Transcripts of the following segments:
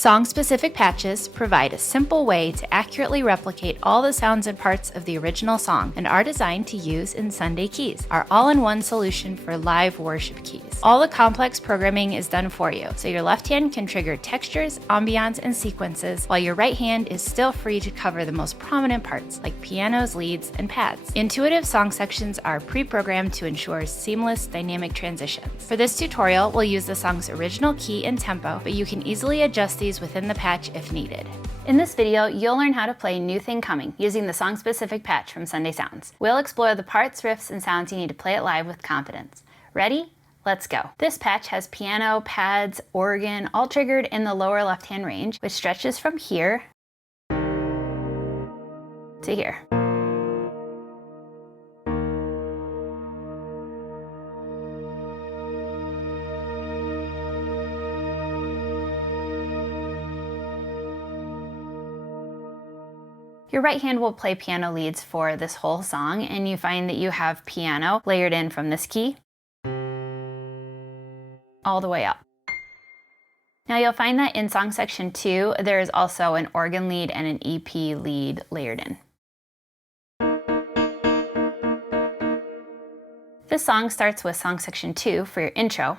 Song-specific patches provide a simple way to accurately replicate all the sounds and parts of the original song and are designed to use in Sunday Keys, our all-in-one solution for live worship keys. All the complex programming is done for you, so your left hand can trigger textures, ambiance, and sequences, while your right hand is still free to cover the most prominent parts, like pianos, leads, and pads. Intuitive song sections are pre-programmed to ensure seamless dynamic transitions. For this tutorial, we'll use the song's original key and tempo, but you can easily adjust these within the patch if needed. In this video, you'll learn how to play New Thing Coming using the song-specific patch from Sunday Sounds. We'll explore the parts, riffs, and sounds you need to play it live with confidence. Ready? Let's go. This patch has piano, pads, organ, all triggered in the lower left-hand range, which stretches from here to here. Your right hand will play piano leads for this whole song, and you find that you have piano layered in from this key all the way up. Now you'll find that in song section 2, there is also an organ lead and an EP lead layered in. This song starts with song section 2 for your intro,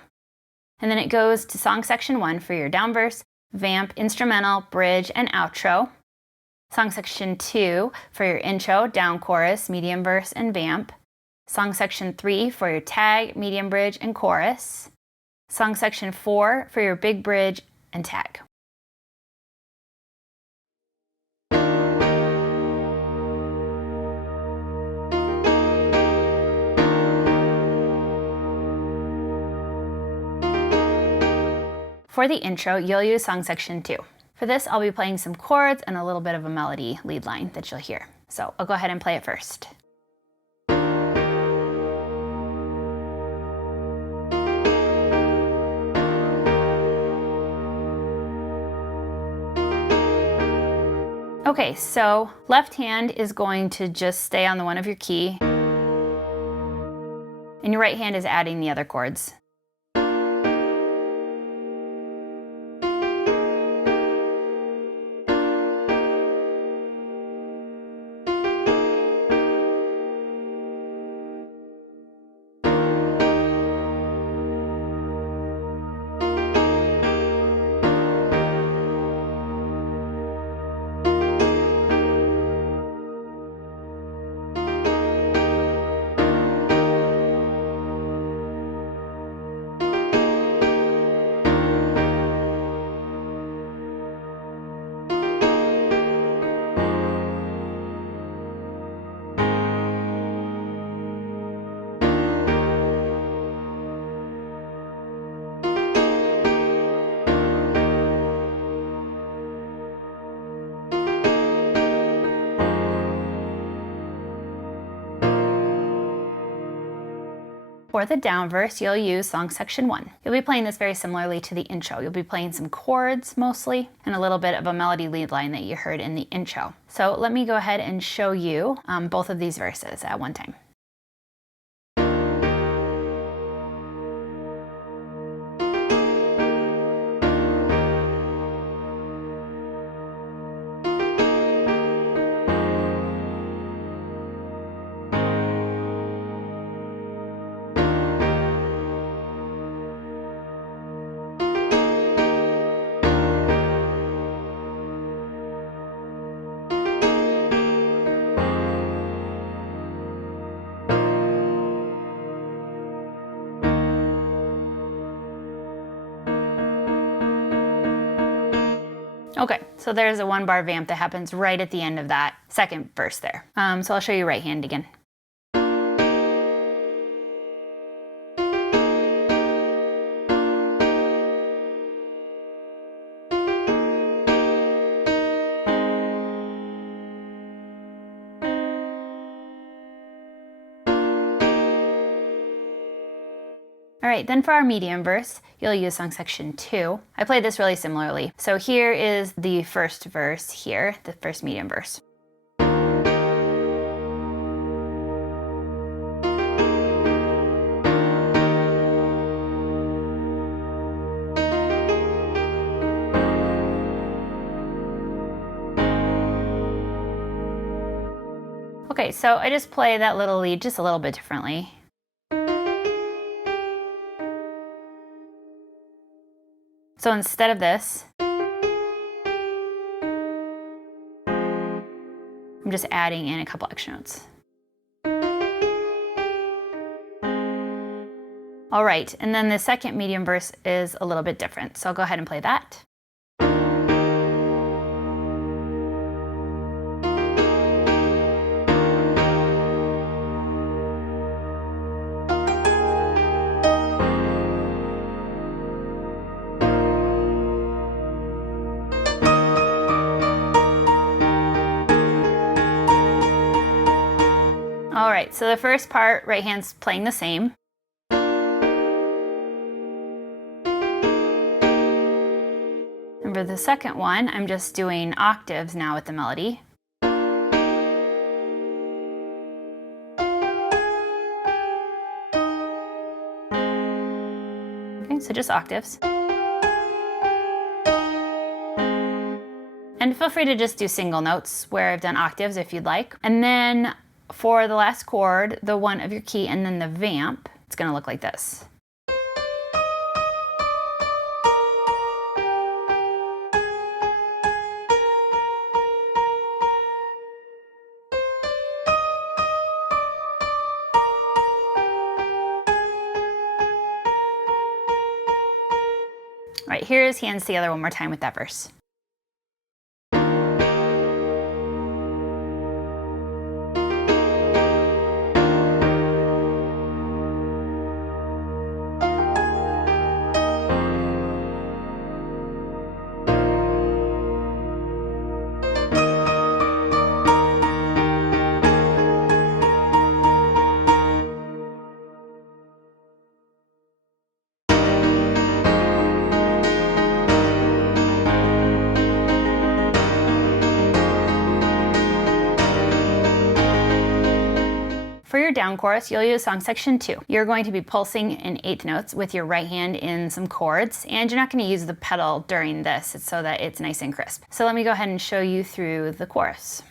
and then it goes to song section 1 for your down verse, vamp, instrumental, bridge, and outro. Song section 2 for your intro, down chorus, medium verse, and vamp. Song section 3 for your tag, medium bridge, and chorus. Song section 4 for your big bridge and tag. For the intro, you'll use song section 2. For this, I'll be playing some chords and a little bit of a melody lead line that you'll hear. So I'll go ahead and play it first. Okay, so left hand is going to just stay on the one of your key, and your right hand is adding the other chords. For the down verse, you'll use song section 1. You'll be playing this very similarly to the intro. You'll be playing some chords mostly, and a little bit of a melody lead line that you heard in the intro. So let me go ahead and show you both of these verses at one time. Okay, so there's a 1-bar vamp that happens right at the end of that second verse there. So I'll show you right hand again. All right, then for our medium verse, you'll use song section 2. I played this really similarly. So here is the first verse here, the first medium verse. Okay, so I just play that little lead just a little bit differently. So instead of this, I'm just adding in a couple extra notes. All right, and then the second medium verse is a little bit different. So I'll go ahead and play that. All right, so the first part, right hand's playing the same. And for the second one, I'm just doing octaves now with the melody. Okay, so just octaves. And feel free to just do single notes where I've done octaves if you'd like. And then for the last chord, the one of your key and then the vamp, it's gonna look like this. All right, here's hands together one more time with that verse. For your down chorus, you'll use song section 2. You're going to be pulsing in eighth notes with your right hand in some chords, and you're not going to use the pedal during this. It's so that it's nice and crisp. So let me go ahead and show you through the chorus.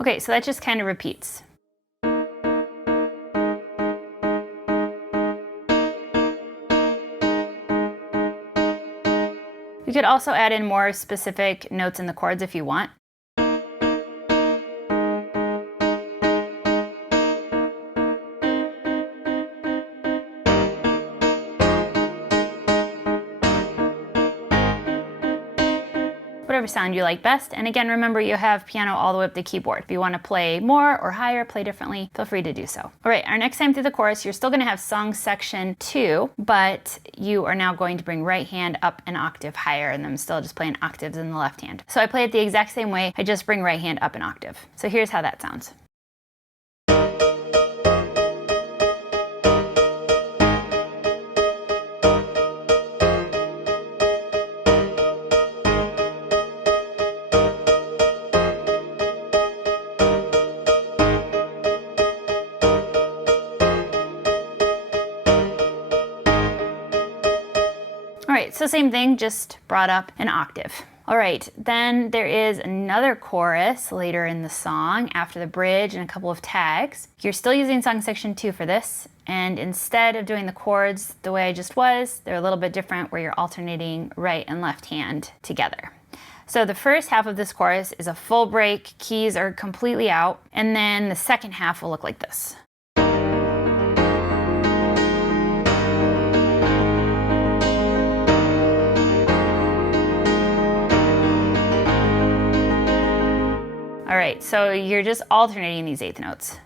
Okay, so that just kind of repeats. You could also add in more specific notes in the chords if you want. Whatever sound you like best. And again, remember you have piano all the way up the keyboard. If you want to play more or higher, play differently, feel free to do so. All right, our next time through the chorus, you're still going to have song section 2, but you are now going to bring right hand up an octave higher, and I'm still just playing octaves in the left hand. So I play it the exact same way, I just bring right hand up an octave. So here's how that sounds. All right, so same thing, just brought up an octave. All right, then there is another chorus later in the song after the bridge and a couple of tags. You're still using song section 2 for this, and instead of doing the chords the way I just was, they're a little bit different where you're alternating right and left hand together. So the first half of this chorus is a full break, keys are completely out, and then the second half will look like this. All right, so you're just alternating these eighth notes.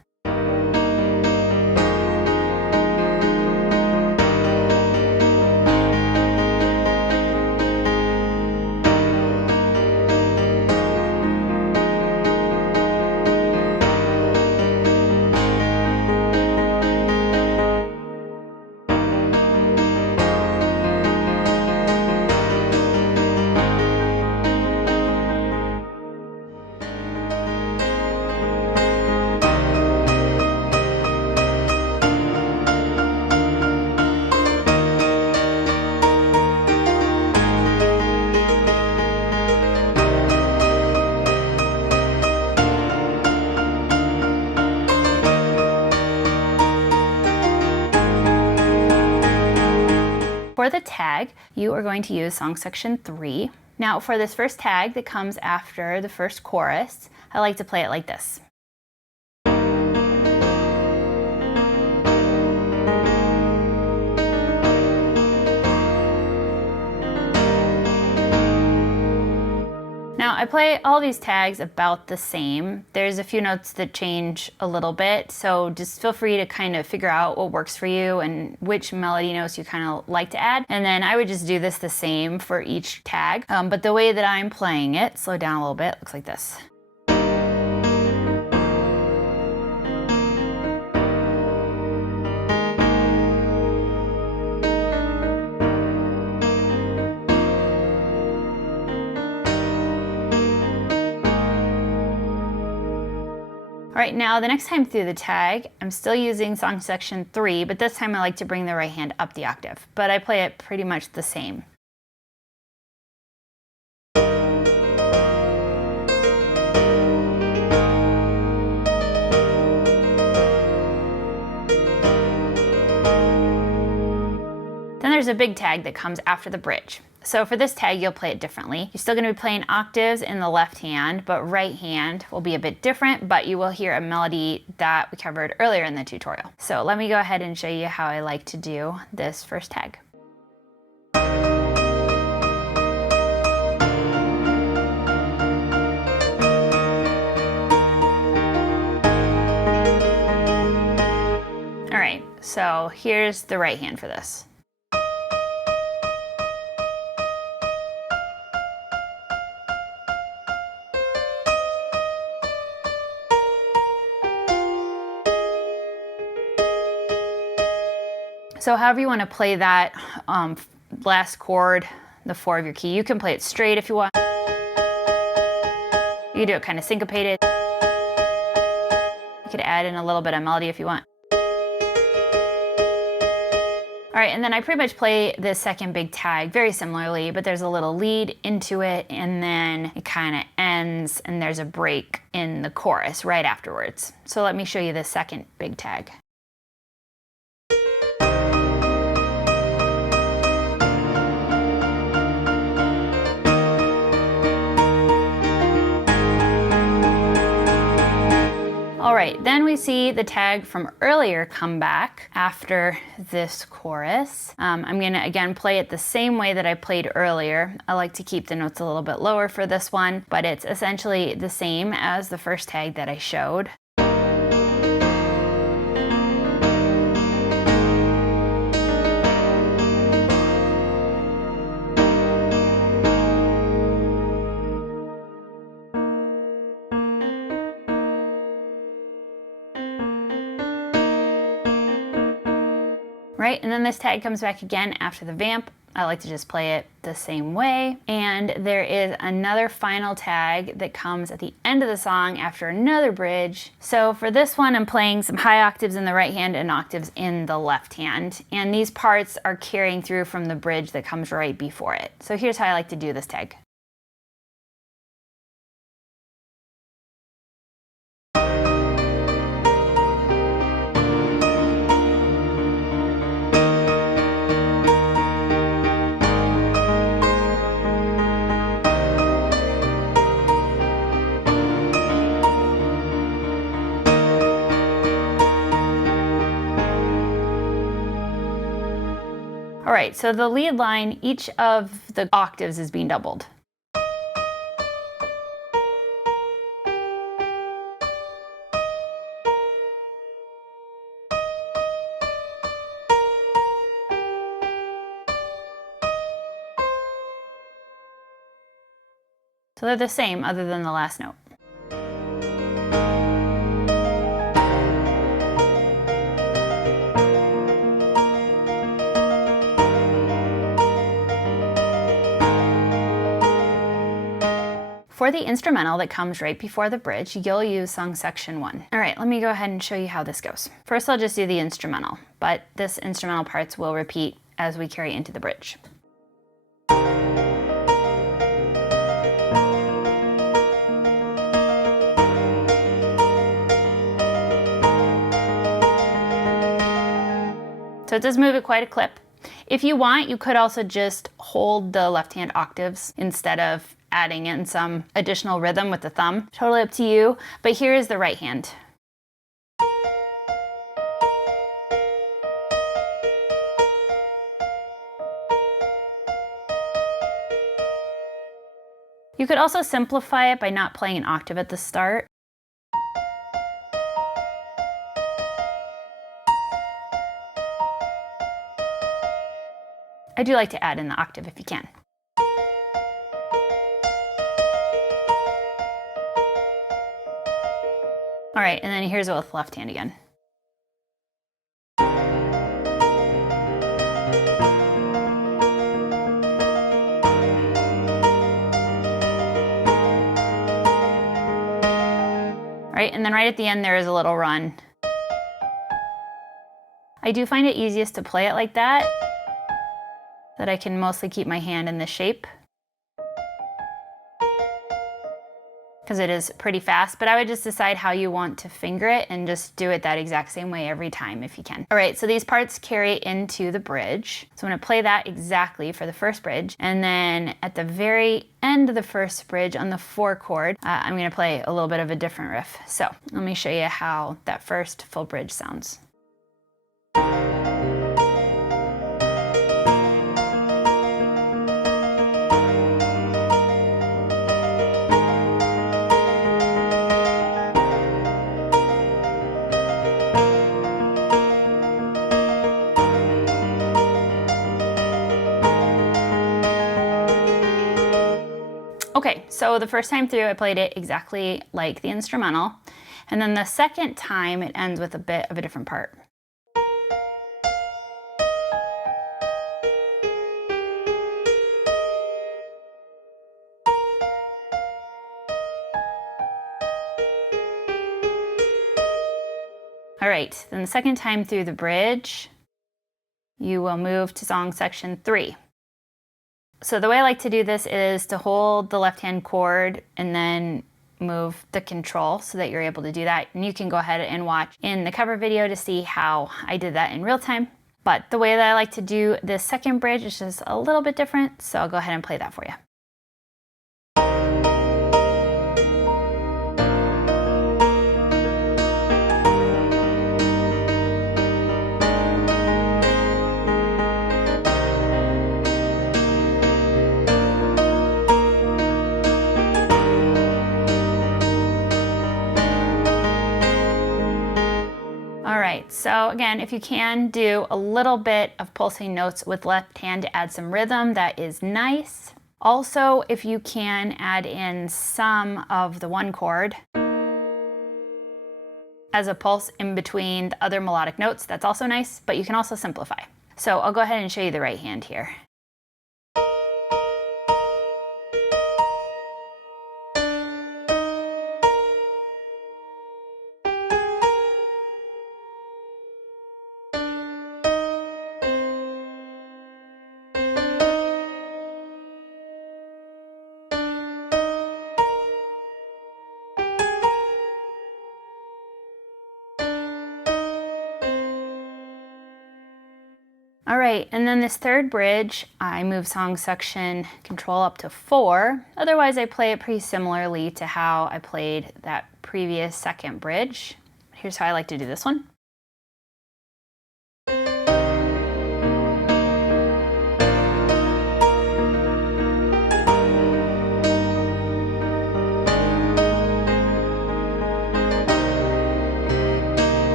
for the tag, you are going to use song section 3. Now for this first tag that comes after the first chorus, I like to play it like this. Now I play all these tags about the same. There's a few notes that change a little bit, so just feel free to kind of figure out what works for you and which melody notes you kind of like to add. And then I would just do this the same for each tag. But the way that I'm playing it, slow down a little bit, looks like this. All right, now the next time through the tag, I'm still using song section 3, but this time I like to bring the right hand up the octave, but I play it pretty much the same. Then there's a big tag that comes after the bridge. So for this tag, you'll play it differently. You're still going to be playing octaves in the left hand, but right hand will be a bit different, but you will hear a melody that we covered earlier in the tutorial. So let me go ahead and show you how I like to do this first tag. All right, so here's the right hand for this. So however you want to play that last chord, the 4 of your key, you can play it straight if you want. You can do it kind of syncopated. You could add in a little bit of melody if you want. All right, and then I pretty much play this second big tag very similarly, but there's a little lead into it, and then it kind of ends, and there's a break in the chorus right afterwards. So let me show you the second big tag. All right, then we see the tag from earlier come back after this chorus. I'm gonna again play it the same way that I played earlier. I like to keep the notes a little bit lower for this one, but it's essentially the same as the first tag that I showed. Right, and then this tag comes back again after the vamp. I like to just play it the same way. And there is another final tag that comes at the end of the song after another bridge. So for this one, I'm playing some high octaves in the right hand and octaves in the left hand. And these parts are carrying through from the bridge that comes right before it. So here's how I like to do this tag. All right, so the lead line, each of the octaves is being doubled. So they're the same other than the last note. For the instrumental that comes right before the bridge, you'll use song section 1. All right, let me go ahead and show you how this goes. First, I'll just do the instrumental, but this instrumental parts will repeat as we carry into the bridge. So it does move at quite a clip. If you want, you could also just hold the left hand octaves instead of adding in some additional rhythm with the thumb. Totally up to you, but here is the right hand. You could also simplify it by not playing an octave at the start. I do like to add in the octave if you can. All right, and then here's it with left hand again. All right, and then right at the end there is a little run. I do find it easiest to play it like that I can mostly keep my hand in this shape, because it is pretty fast, but I would just decide how you want to finger it and just do it that exact same way every time if you can. All right, so these parts carry into the bridge. So I'm gonna play that exactly for the first bridge, and then at the very end of the first bridge on the 4 chord, I'm gonna play a little bit of a different riff. So let me show you how that first full bridge sounds. Okay, so the first time through I played it exactly like the instrumental, and then the second time it ends with a bit of a different part. All right, then the second time through the bridge, you will move to song section 3. So the way I like to do this is to hold the left hand chord and then move the control so that you're able to do that. And you can go ahead and watch in the cover video to see how I did that in real time. But the way that I like to do this second bridge is just a little bit different. So I'll go ahead and play that for you. All right, so again, if you can do a little bit of pulsing notes with left hand to add some rhythm, that is nice. Also, if you can add in some of the 1 chord as a pulse in between the other melodic notes, that's also nice, but you can also simplify. So I'll go ahead and show you the right hand here. All right, and then this third bridge, I move song section control up to 4. Otherwise, I play it pretty similarly to how I played that previous second bridge. Here's how I like to do this one.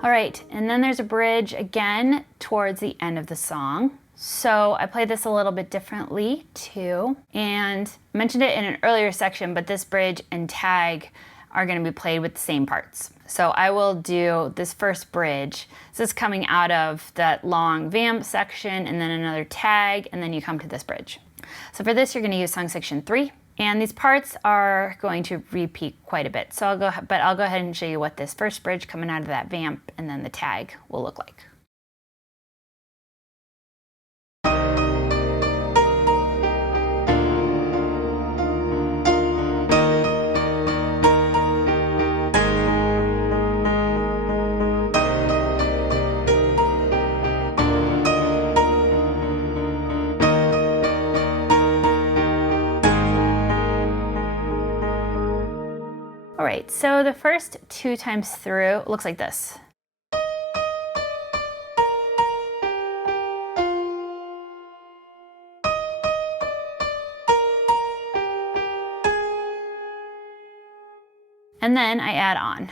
All right, and then there's a bridge again towards the end of the song. So I play this a little bit differently too, and I mentioned it in an earlier section, but this bridge and tag are going to be played with the same parts. So I will do this first bridge. This is coming out of that long vamp section and then another tag, and then you come to this bridge. So for this, you're going to use song section 3. And these parts are going to repeat quite a bit. So I'll go ahead and show you what this first bridge coming out of that vamp and then the tag will look like. All right, so the first 2 times through looks like this. And then I add on.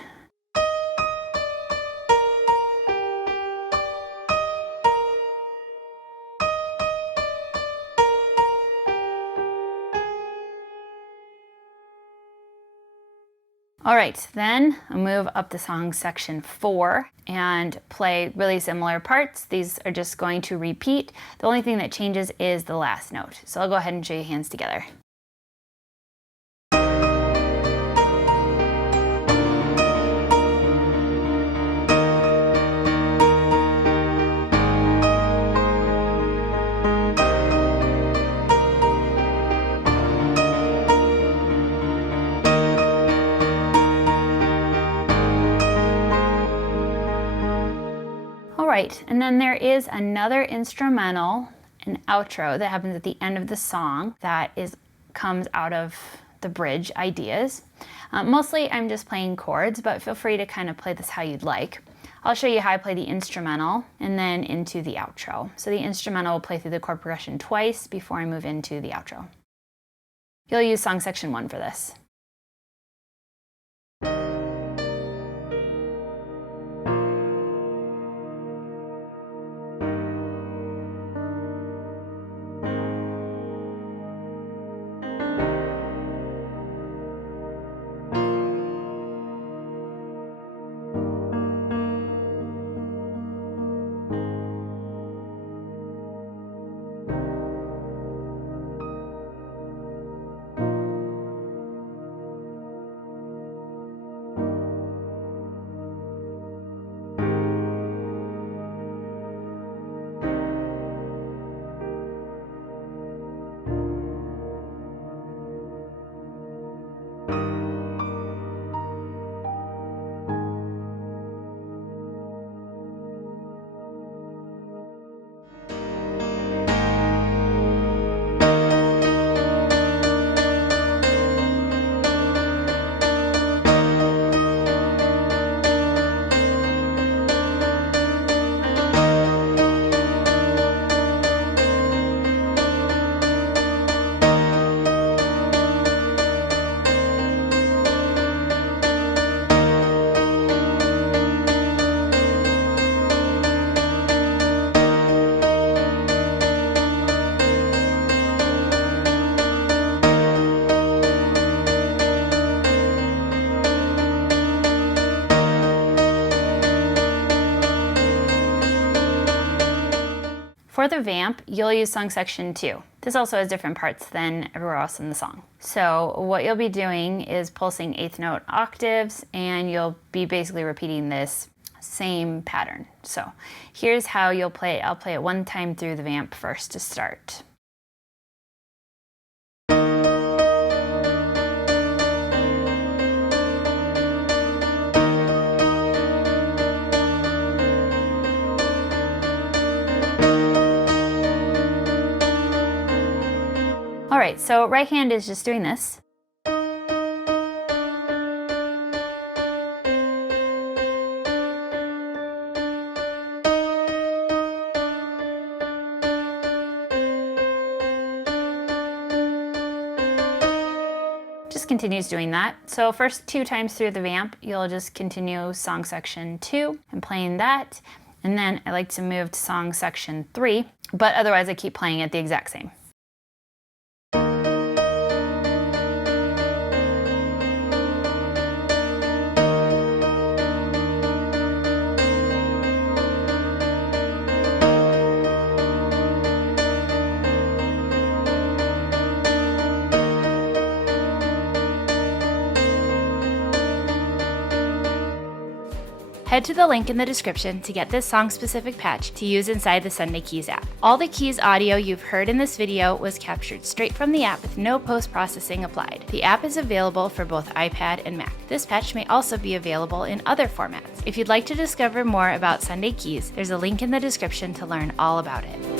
All right, then I'll move up to song section 4 and play really similar parts. These are just going to repeat. The only thing that changes is the last note. So I'll go ahead and show you hands together. All right, and then there is another instrumental, an outro that happens at the end of the song that comes out of the bridge ideas. Mostly I'm just playing chords, but feel free to kind of play this how you'd like. I'll show you how I play the instrumental and then into the outro. So the instrumental will play through the chord progression twice before I move into the outro. You'll use song section 1 for this. For the vamp, you'll use song section 2. This also has different parts than everywhere else in the song. So what you'll be doing is pulsing 8th note octaves, and you'll be basically repeating this same pattern. So here's how you'll play it. I'll play it one time through the vamp first to start. All right, so right hand is just doing this. Just continues doing that. So first 2 times through the vamp, you'll just continue song section 2 and playing that. And then I like to move to song section 3, but otherwise I keep playing it the exact same. Head to the link in the description to get this song-specific patch to use inside the Sunday Keys app. All the Keys audio you've heard in this video was captured straight from the app with no post-processing applied. The app is available for both iPad and Mac. This patch may also be available in other formats. If you'd like to discover more about Sunday Keys, there's a link in the description to learn all about it.